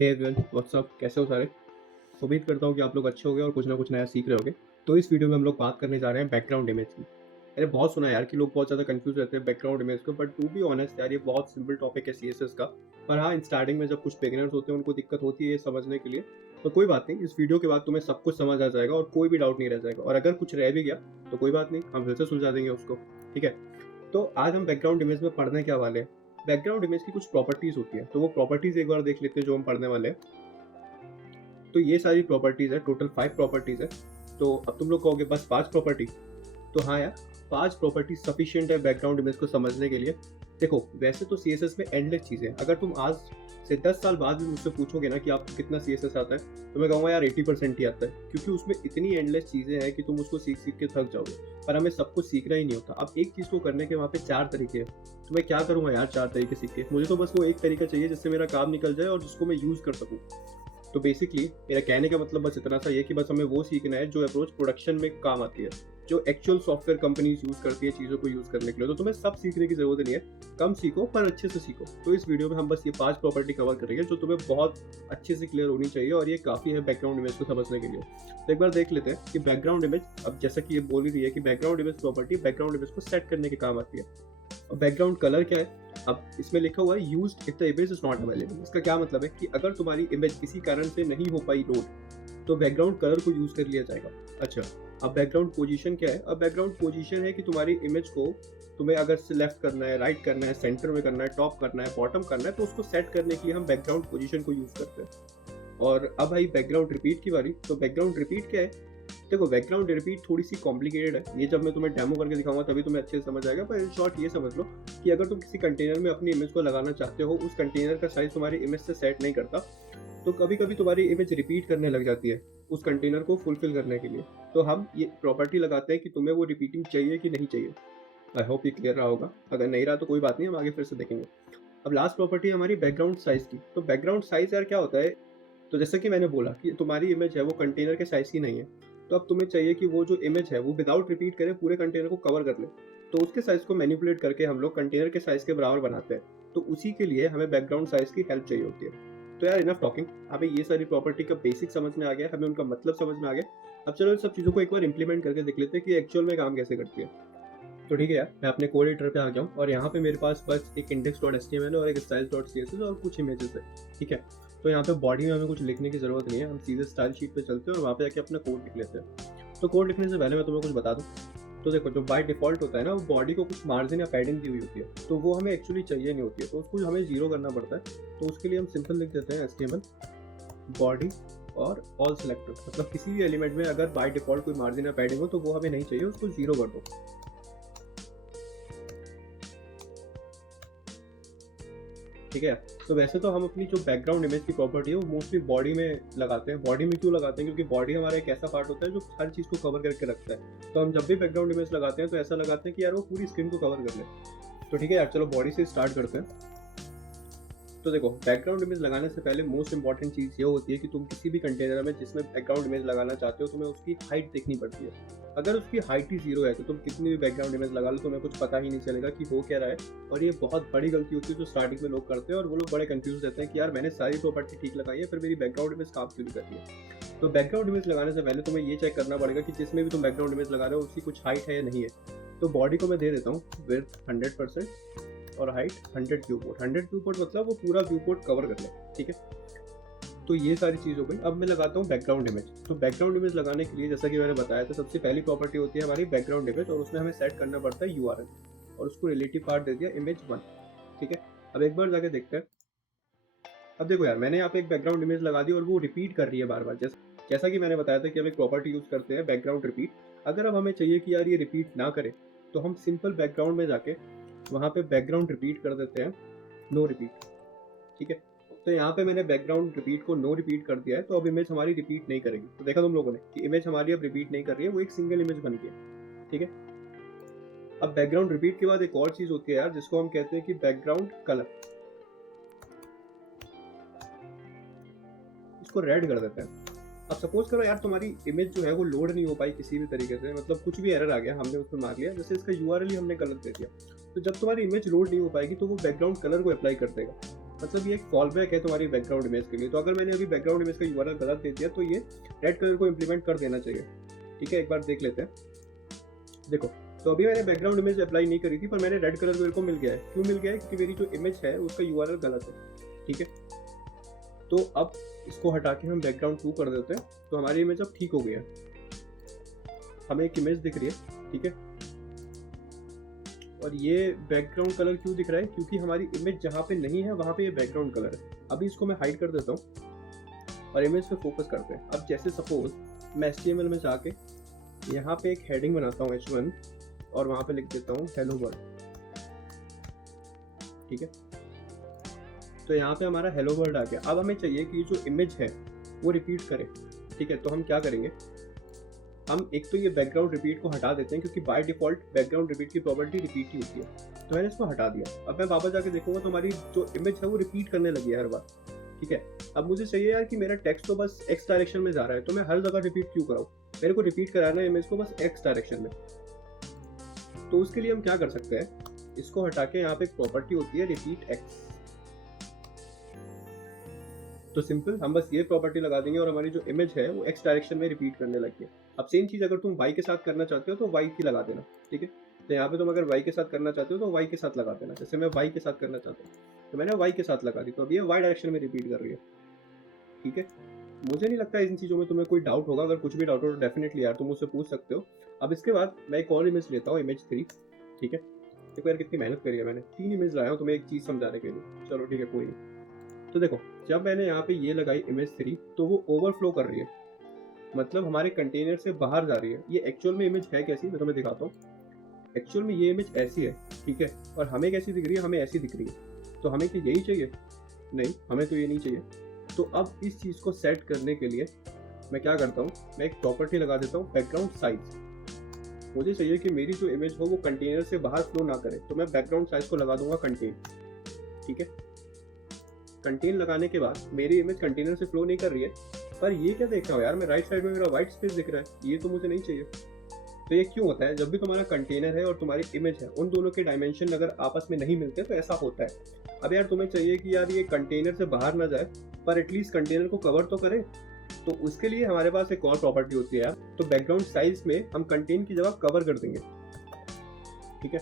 Hey everyone, WhatsApp, कैसे हो सारे। उम्मीद करता हूँ कि आप लोग अच्छे होंगे और कुछ ना कुछ नया सीख रहे होंगे। तो इस वीडियो में हम लोग बात करने जा रहे हैं बैकग्राउंड इमेज की। मैंने बहुत सुना है यार कि लोग बहुत ज़्यादा कंफ्यूज रहते हैं बैकग्राउंड इमेज को, बट टू बी ऑनेस्ट यार ये बहुत सिंपल टॉपिक है सीएसएस का। पर हाँ, इन स्टार्टिंग में जब कुछ बिगिनर्स होते हैं उनको दिक्कत होती है ये समझने के लिए। तो कोई बात नहीं, इस वीडियो के बाद तुम्हें सब कुछ समझ आ जाएगा और कोई भी डाउट नहीं रह जाएगा। और अगर कुछ रह भी गया तो कोई बात नहीं, हम फिर से सुलझा देंगे उसको। ठीक है। तो आज हम बैकग्राउंड इमेज में पढ़ने क्या वाले हैं। बैकग्राउंड इमेज की कुछ प्रॉपर्टीज होती है, तो वो प्रॉपर्टीज एक बार देख लेते हैं जो हम पढ़ने वाले हैं। तो ये सारी प्रॉपर्टीज है, टोटल 5 प्रॉपर्टीज है। तो अब तुम लोग कहोगे बस 5 प्रॉपर्टी। तो हाँ यार, 5 प्रॉपर्टी सफिशिएंट है बैकग्राउंड इमेज को समझने के लिए। देखो, वैसे तो सीएसएस में एंडलेस चीज़ें हैं। अगर तुम आज से 10 साल बाद भी मुझसे पूछोगे ना कि आपको कितना सीएसएस आता है, तो मैं कहूँगा यार 80% ही आता है, क्योंकि उसमें इतनी एंडलेस चीज़ें हैं कि तुम उसको सीख सीख के थक जाओगे। पर हमें सब कुछ सीखना ही नहीं होता। अब एक चीज़ को करने के वहाँ पे 4 तरीके हैं। तो मैं क्या करूँगा यार 4 तरीके सीख के? मुझे तो बस वो एक तरीका चाहिए जिससे मेरा काम निकल जाए और जिसको मैं यूज़ कर सकूँ। तो बेसिकली मेरा कहने का मतलब बस इतना सा ये कि बस हमें वो सीखना है जो अप्रोच प्रोडक्शन में काम आती है, जो एक्चुअल सॉफ्टवेयर कंपनीज यूज़ करती है चीज़ों को यूज़ करने के लिए। तो तुम्हें सब सीखने की ज़रूरत नहीं है, कम सीखो पर अच्छे से सीखो। तो इस वीडियो में हम बस ये 5 प्रॉपर्टी कवर करेंगे जो तुम्हें बहुत अच्छे से क्लियर होनी चाहिए, और ये काफ़ी है बैकग्राउंड इमेज को समझने के लिए। तो एक बार देख लेते हैं कि बैकग्राउंड इमेज, अब जैसा कि ये बोल ही रही है कि background image property background image को सेट करने के काम आती है। और बैकग्राउंड कलर क्या है? अब इसमें लिखा हुआ है used if the image is not available. इसका क्या मतलब है कि अगर तुम्हारी इमेज किसी कारण से नहीं हो पाई लोड, तो बैकग्राउंड कलर को यूज कर लिया जाएगा। अच्छा, अब बैकग्राउंड पोजीशन क्या है? अब बैकग्राउंड पोजीशन है कि तुम्हारी इमेज को तुम्हें अगर लेफ्ट करना है, राइट करना है, सेंटर में करना है, टॉप करना है, बॉटम करना है, तो उसको सेट करने के लिए हम बैकग्राउंड पोजीशन को यूज करते हैं। और अब आई बैकग्राउंड रिपीट की बारी। तो बैकग्राउंड रिपीट क्या है? देखो, बैकग्राउंड रिपीट थोड़ी सी कॉम्प्लिकेटेड है। ये जब मैं तुम्हें डेमो करके दिखाऊंगा तभी तुम्हें अच्छे से समझ आएगा। पर इन शॉर्ट ये समझ लो कि अगर तुम किसी कंटेनर में अपनी इमेज को लगाना चाहते हो, उस कंटेनर का साइज तुम्हारी इमेज से सेट नहीं करता, तो कभी कभी तुम्हारी इमेज रिपीट करने लग जाती है उस कंटेनर को फुलफिल करने के लिए। तो हम ये प्रॉपर्टी लगाते हैं कि तुम्हें वो रिपीटिंग चाहिए कि नहीं चाहिए। आई होप ये क्लियर रहा होगा। अगर नहीं रहा तो कोई बात नहीं, हम आगे फिर से देखेंगे। अब लास्ट प्रॉपर्टी है हमारी बैकग्राउंड साइज की। तो बैकग्राउंड साइज यार क्या होता है? तो जैसा कि मैंने बोला कि तुम्हारी इमेज है वो कंटेनर के साइज की नहीं है, तो अब तुम्हें चाहिए कि वो जो इमेज है वो विदाउट रिपीट करे पूरे कंटेनर को कवर कर ले। तो उसके साइज को मैनिपुलेट करके हम लोग कंटेनर के साइज के बराबर बनाते हैं। तो उसी के लिए हमें बैकग्राउंड साइज की हेल्प चाहिए होती है। तो यार इनफ टॉकिंग, हमें ये सारी प्रॉपर्टी का बेसिक समझ में आ गया, हमें उनका मतलब समझ में आ गया। अब चलो इन सब चीज़ों को एक बार इंप्लीमेंट करके देख लेते हैं कि एक्चुअल में काम कैसे करती है। तो ठीक है यार, मैं अपने कोड एडिटर पे आ गया हूँ और यहाँ पे मेरे पास बस एक index.html और एक styles.css और कुछ इमेजेस है। ठीक है। तो यहाँ पे बॉडी में हमें कुछ लिखने की ज़रूरत नहीं है, हम सीधे स्टाइल शीट पे चलते हैं और वहाँ पे जाके अपना कोड लिख लेते हैं। तो कोड लिखने से पहले मैं तुम्हें कुछ बता दूँ। तो देखो, जो बाय डिफ़ॉल्ट होता है ना, वो बॉडी को कुछ मार्जिन या पैडिंग दी हुई होती है, तो वो हमें एक्चुअली चाहिए नहीं होती है, तो उसको हमें जीरो करना पड़ता है। तो उसके लिए हम सिंपल लिख देते हैं HTML बॉडी और ऑल सेलेक्टेड, मतलब किसी भी एलिमेंट में अगर बाय डिफ़ॉल्ट कोई मार्जिन या पैडिंग हो तो वो हमें नहीं चाहिए, उसको जीरो कर दो। ठीक है। तो वैसे तो हम अपनी जो बैकग्राउंड इमेज की प्रॉपर्टी है वो मोस्टली बॉडी में लगाते हैं। बॉडी में क्यों लगाते हैं? क्योंकि बॉडी हमारा एक ऐसा पार्ट होता है जो हर चीज़ को कवर करके रखता है। तो हम जब भी बैकग्राउंड इमेज लगाते हैं तो ऐसा लगाते हैं कि यार वो पूरी स्क्रीन को कवर कर ले। तो ठीक है यार, चलो बॉडी से स्टार्ट करते हैं। तो देखो, बैकग्राउंड इमेज लगाने से पहले मोस्ट इंपॉर्टेंट चीज़ ये होती है कि तुम किसी भी कंटेनर में जिसमें बैकग्राउंड इमेज लगाना चाहते हो, तुम्हें उसकी हाइट देखनी पड़ती है। अगर उसकी हाइट ही जीरो है तो तुम कितनी भी बैकग्राउंड इमेज लगा लो तुम्हें कुछ पता ही नहीं चलेगा कि हो क्या रहा है। और ये बहुत बड़ी गलती होती है जो स्टार्टिंग में लोग करते हैं, और वो लोग बड़े कंफ्यूज रहते हैं कि यार मैंने सारी प्रॉपर्टी ठीक लगाई है, फिर मेरी बैकग्राउंड इमेज काम क्यों नहीं कर रही है। तो बैकग्राउंड इमेज लगाने से पहले तुम्हें ये चेक करना पड़ेगा कि जिसमें भी तुम बैकग्राउंड इमेज लगा रहे हो उसकी कुछ हाइट है या नहीं है। तो बॉडी को मैं दे देता हूँ विड्थ 100% और height 100 view port. 100 view port मतलब वो पूरा व्यू पोर्ट कवर कर ले। ठीक है। तो ये सारी चीज़ हो गई। अब मैं लगाता हूँ बैकग्राउंड इमेज। तो बैकग्राउंड इमेज लगाने के लिए जैसा कि मैंने बताया था, सबसे पहली प्रॉपर्टी होती है हमारी बैकग्राउंड इमेज, और उसमें हमें सेट करना पड़ता है URL, और उसको रिलेटिव पार्ट दे दिया image1। ठीक है। अब एक बार जाके देखते हैं। अब देखो यार, मैंने यहाँ पे एक बैकग्राउंड इमेज लगा दी और वो रिपीट कर रही है बार बार। जैसा कि मैंने बताया था कि हम एक प्रॉपर्टी यूज़ करते हैं बैकग्राउंड रिपीट। अगर अब हमें चाहिए कि यार ये रिपीट ना करे, तो हम सिंपल बैकग्राउंड में जाके वहाँ पे बैकग्राउंड रिपीट कर देते हैं नो रिपीट। ठीक है। तो यहाँ पे मैंने बैकग्राउंड रिपीट को नो रिपीट कर दिया है, तो अब इमेज हमारी रिपीट नहीं करेगी। तो देखा तुम लोगों ने कि इमेज हमारी अब रिपीट नहीं कर रही है, वो एक सिंगल इमेज बन गई है। ठीक है। अब बैकग्राउंड रिपीट के बाद एक और चीज होती है यार जिसको हम कहते हैं कि बैकग्राउंड कलर। इसको रेड कर देते हैं। अब सपोज करो यार तुम्हारी इमेज जो है वो लोड नहीं हो पाई किसी भी तरीके से, मतलब कुछ भी एरर आ गया, हमने उसमें मार लिया, जैसे इसका URL ही हमने गलत दे दिया। तो जब तुम्हारी इमेज लोड नहीं हो पाएगी तो वो बैकग्राउंड कलर को अप्लाई कर देगा। मतलब ये एक फॉल बैक है तुम्हारी बैकग्राउंड इमेज के लिए। तो अगर मैंने अभी बैकग्राउंड इमेज का यूआरएल गलत दे दिया तो ये रेड कलर को इम्प्लीमेंट कर देना चाहिए। ठीक है, एक बार देख लेते हैं। देखो, तो अभी मैंने बैकग्राउंड इमेज अप्लाई नहीं करी थी, पर मैंने रेड कलर मेरे को मिल गया है। क्यों मिल गया है? क्योंकि मेरी जो इमेज है उसका यूआरएल गलत है। ठीक है, तो अब इसको हटा के हम बैकग्राउंड 2 कर देते हैं, तो हमारी इमेज अब ठीक हो गई है। हमें एक इमेज दिख रही है। ठीक है, और ये बैकग्राउंड कलर क्यों दिख रहा है? क्योंकि हमारी इमेज जहाँ पे नहीं है वहाँ पे ये बैकग्राउंड कलर है। अभी इसको मैं हाइड कर देता हूँ और इमेज पे फोकस करते हैं। अब जैसे सपोज मैं HTML में जाके यहाँ पे एक हेडिंग बनाता हूँ H1 और वहाँ पे लिख देता हूँ हेलो वर्ल्ड। ठीक है, तो यहाँ पे हमारा हेलो वर्ल्ड आ गया। अब हमें चाहिए कि जो इमेज है वो रिपीट करे। ठीक है, तो हम क्या करेंगे, हम एक तो ये बैकग्राउंड रिपीट को हटा देते हैं, क्योंकि बाय डिफॉल्ट बैकग्राउंड रिपीट की प्रॉपर्टी रिपीट ही होती है। तो मैंने इसको हटा दिया। अब मैं वापस जाके देखूंगा तो हमारी जो इमेज है वो रिपीट करने लगी है हर बार। ठीक है, अब मुझे चाहिए यार कि मेरा टेक्स्ट तो बस एक्स डायरेक्शन में जा रहा है, तो मैं हर जगह रिपीट क्यों कराऊँ? मेरे को रिपीट कराना है इमेज को बस एक्स डायरेक्शन में। तो उसके लिए हम क्या कर सकते हैं, इसको हटा के यहाँ पे एक प्रॉपर्टी होती है रिपीट एक्स। तो सिंपल, हम बस ये प्रॉपर्टी लगा देंगे और हमारी जो इमेज है वो एक्स डायरेक्शन में रिपीट करने लगी है। अब सेम चीज़ अगर तुम वाई के साथ करना चाहते हो तो वाई की लगा देना। ठीक है, तो यहाँ पे तुम अगर वाई के साथ करना चाहते हो तो वाई के साथ लगा देना। जैसे मैं वाई के साथ करना चाहता हूँ तो मैंने वाई के साथ लगा दी, तो अब ये वाई डायरेक्शन में रिपीट कर रही है। ठीक है, मुझे नहीं लगता इन चीज़ों में तुम्हें कोई डाउट होगा। अगर कुछ भी डाउट हो तो डेफिनेटली यार तुम मुझसे पूछ सकते हो। अब इसके बाद मैं एक और इमेज लेता हूँ, इमेज 3। ठीक है, देखो यार कितनी मेहनत करी है मैंने, 3 इमेज लाया हूँ तुम्हें एक चीज़ समझाने के लिए। चलो ठीक है, कोई नहीं। तो देखो, जब मैंने यहाँ पे ये लगाई इमेज 3 तो वो ओवरफ्लो कर रही है, मतलब हमारे कंटेनर से बाहर जा रही है। ये एक्चुअल में इमेज है कैसी, मैं तुम्हें दिखाता हूँ। एक्चुअल में ये इमेज ऐसी है। ठीक है, और हमें कैसी दिख रही है? हमें ऐसी दिख रही है। तो हमें क्या यही चाहिए? नहीं, हमें तो ये नहीं चाहिए। तो अब इस चीज़ को सेट करने के लिए मैं क्या करता हूँ, मैं एक प्रॉपर्टी लगा देता हूँ बैकग्राउंड साइज। मुझे चाहिए कि मेरी जो इमेज हो वो कंटेनर से बाहर फ्लो ना करे, तो मैं बैकग्राउंड साइज को लगा दूंगा कंटेन। ठीक है, कंटेन लगाने के बाद मेरी इमेज कंटेनर से फ्लो नहीं कर रही है, पर ये क्या देख रहा हो यार, मैं राइट साइड में मेरा वाइट स्पेस दिख रहा है, ये तो मुझे नहीं चाहिए। तो ये क्यों होता है? जब भी तुम्हारा कंटेनर है और तुम्हारी इमेज है, उन दोनों के डायमेंशन अगर आपस में नहीं मिलते तो ऐसा होता है। अब यार तुम्हें चाहिए कि यार ये कंटेनर से बाहर ना जाए, पर एटलीस्ट कंटेनर को कवर तो करे। तो उसके लिए हमारे पास एक और प्रॉपर्टी होती है यार, तो बैकग्राउंड साइज में हम कंटेन की जगह कवर कर देंगे। ठीक है,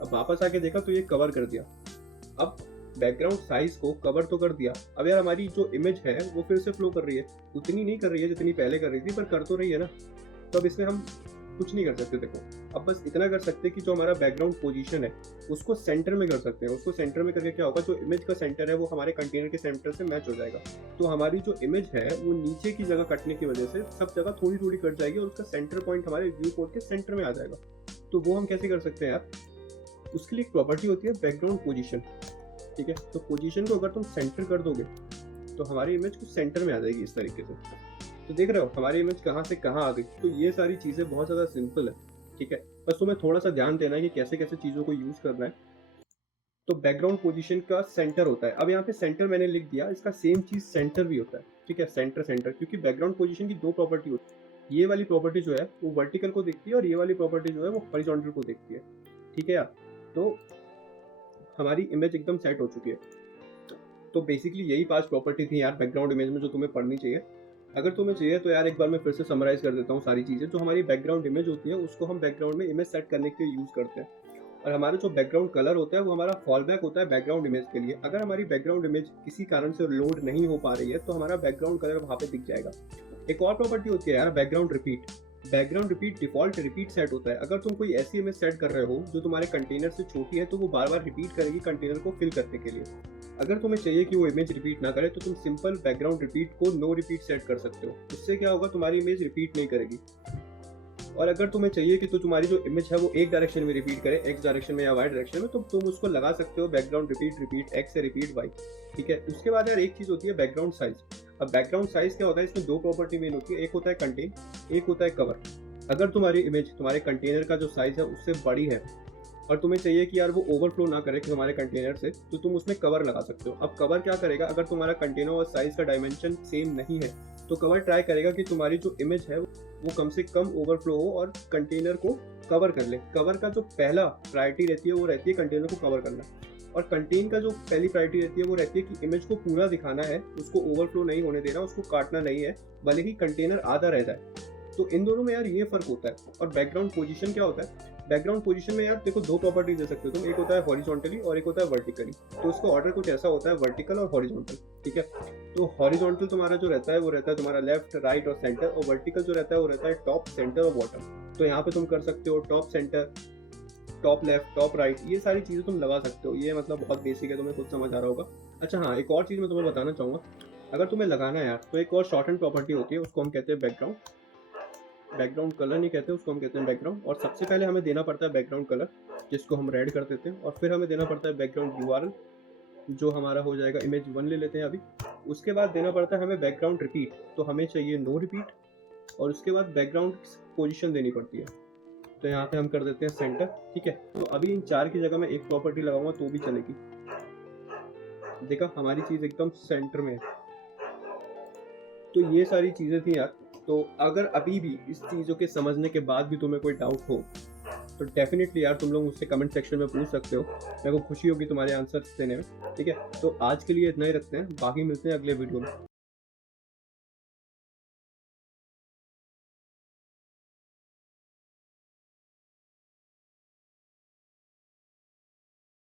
अब वापस आके देखा तो ये कवर कर दिया। अब बैकग्राउंड साइज को कवर तो कर दिया, अब यार हमारी जो इमेज है वो फिर से फ्लो कर रही है। उतनी नहीं कर रही है जितनी पहले कर रही थी, पर कर तो रही है ना। तो अब इसमें हम कुछ नहीं कर सकते। देखो, अब बस इतना कर सकते कि जो हमारा बैकग्राउंड पोजीशन है उसको सेंटर में कर सकते हैं। उसको सेंटर में करके क्या होगा, जो इमेज का सेंटर है वो हमारे कंटेनर के सेंटर से मैच हो जाएगा। तो हमारी जो इमेज है वो नीचे की जगह कटने की वजह से सब जगह थोड़ी थोड़ी कट जाएगी और उसका सेंटर पॉइंट हमारे व्यू पोर्ट के सेंटर में आ जाएगा। तो वो हम कैसे कर सकते हैं यार, उसके लिए एक प्रॉपर्टी होती है बैकग्राउंड पोजीशन। ठीक है, तो पोजीशन को अगर तुम सेंटर कर दोगे तो हमारी इमेज कुछ सेंटर में आ जाएगी इस तरीके से। तो देख रहे हो हमारी इमेज कहाँ से कहाँ आ गई। तो ये सारी चीज़ें बहुत ज़्यादा सिंपल है। ठीक है, बस तुम्हें थोड़ा सा ध्यान देना है कि कैसे कैसे चीज़ों को यूज़ करना है। तो बैकग्राउंड पोजीशन का सेंटर होता है। अब यहाँ पे सेंटर मैंने लिख दिया, इसका सेम चीज़ सेंटर भी होता है। ठीक है, सेंटर सेंटर, क्योंकि बैकग्राउंड पोजीशन की 2 प्रॉपर्टी होती है। ये वाली प्रॉपर्टी जो है वो वर्टिकल को देखती है और ये वाली प्रॉपर्टी जो है वो हॉरिजॉन्टल को देखती है। ठीक है यार, तो हमारी इमेज एकदम सेट हो चुकी है। तो बेसिकली यही 5 प्रॉपर्टी थी यार बैकग्राउंड इमेज में जो तुम्हें पढ़नी चाहिए। अगर तुम्हें चाहिए तो यार एक बार मैं फिर से समराइज कर देता हूँ सारी चीज़ें। जो हमारी बैकग्राउंड इमेज होती है उसको हम बैकग्राउंड में इमेज सेट करने के लिए यूज़ करते हैं, और हमारा जो बैकग्राउंड कलर होता है वो हमारा फॉल बैक होता है बैकग्राउंड इमेज के लिए। अगर हमारी बैकग्राउंड इमेज किसी कारण से लोड नहीं हो पा रही है तो हमारा बैकग्राउंड कलर वहाँ पे दिख जाएगा। एक और प्रॉपर्टी होती है यार background repeat. Background repeat default repeat set होता है। अगर तुम कोई ऐसी इमेज सेट कर रहे हो जो तुम्हारे कंटेनर से छोटी है तो वो बार बार रिपीट करेगी कंटेनर को फिल करने के लिए। अगर तुम्हें चाहिए कि वो इमेज रिपीट ना करे तो तुम सिंपल बैकग्राउंड रिपीट को नो रिपीट सेट कर सकते हो। उससे क्या होगा, तुम्हारी इमेज रिपीट नहीं करेगी। और अगर तुम्हें चाहिए कि तो तुम्हारी जो इमेज है वो एक डायरेक्शन में रिपीट करे, एक्स डायरेक्शन में या वाई डायरेक्शन में, तो तुम उसको लगा सकते हो बैकग्राउंड रिपीट रिपीट एक्स से रिपीट वाई। ठीक है, उसके बाद यार एक चीज़ होती है बैकग्राउंड साइज। अब बैकग्राउंड साइज क्या होता है, इसमें 2 प्रॉपर्टी मेन होती है। एक होता है कंटेन, एक होता है कवर। अगर तुम्हारी इमेज तुम्हारे कंटेनर का जो साइज है उससे बड़ी है और तुम्हें चाहिए कि यार वो ओवरफ्लो ना करे कि हमारे कंटेनर से, तो तुम उसमें कवर लगा सकते हो। अब कवर क्या करेगा, अगर तुम्हारा कंटेनर और साइज का डायमेंशन सेम नहीं है तो कवर ट्राई करेगा कि तुम्हारी जो इमेज है वो कम से कम ओवरफ्लो हो और कंटेनर को कवर कर ले। कवर का जो पहला प्रायोरिटी रहती है वो रहती है कंटेनर को कवर करना। और कंटेन का जो पहली प्रायोरिटी रहती है वो रहती है कि इमेज को पूरा दिखाना है, उसको ओवरफ्लो नहीं होने देना, उसको काटना नहीं है, भले ही कंटेनर आधा रह जाए। तो इन दोनों में यार ये फ़र्क होता है। और बैकग्राउंड पोजीशन क्या होता है? बैकग्राउंड पोजीशन में यार देखो 2 प्रॉपर्टी दे सकते हो तुम, एक होता है हॉरिजॉन्टली और एक होता है वर्टिकली। तो उसका ऑर्डर कुछ ऐसा होता है वर्टिकल और हॉरिजॉन्टल, ठीक है? तो हॉरिजॉन्टल तुम्हारा जो रहता है वो रहता है तुम्हारा लेफ्ट, राइट और सेंटर, और वर्टिकल जो रहता है वो रहता है टॉप, सेंटर और बॉटम। तो यहाँ पे तुम कर सकते हो top centre, top left, top right, ये सारी चीज़ें तुम लगा सकते हो। ये मतलब बहुत बेसिक है, तुम्हें खुद समझ आ रहा होगा। अच्छा हाँ, एक और चीज़ मैं तुम्हें बताना चाहूँगा, अगर तुम्हें लगाना है यार तो एक और शॉर्ट हैंड प्रॉपर्टी होती है, उसको हम कहते हैं बैकग्राउंड। बैकग्राउंड कलर नहीं कहते उसको, हम कहते हैं बैकग्राउंड। और सबसे पहले हमें देना पड़ता है बैकग्राउंड कलर, जिसको हम रेड कर देते हैं, और फिर हमें देना पड़ता है बैकग्राउंड यूआरएल, जो हमारा हो जाएगा इमेज 1 ले लेते हैं अभी। उसके बाद देना पड़ता है हमें बैकग्राउंड रिपीट, तो हमें चाहिए नो रिपीट, और उसके बाद बैकग्राउंड पोजीशन देनी पड़ती है, तो यहाँ पे हम कर देते हैं सेंटर, ठीक है? तो अभी इन 4 की जगह मैं एक प्रॉपर्टी लगाऊंगा तो भी चलेगी। देखा, हमारी चीज़ एकदम सेंटर में है। तो ये सारी चीज़ें थी यार। तो अगर अभी भी इस चीज़ों के समझने के बाद भी तुम्हें कोई डाउट हो तो डेफिनेटली यार तुम लोग मुझसे कमेंट सेक्शन में पूछ सकते हो, मेरे को खुशी होगी तुम्हारे आंसर्स देने में, ठीक है? तो आज के लिए इतना ही रखते हैं, बाकी मिलते हैं अगले वीडियो में।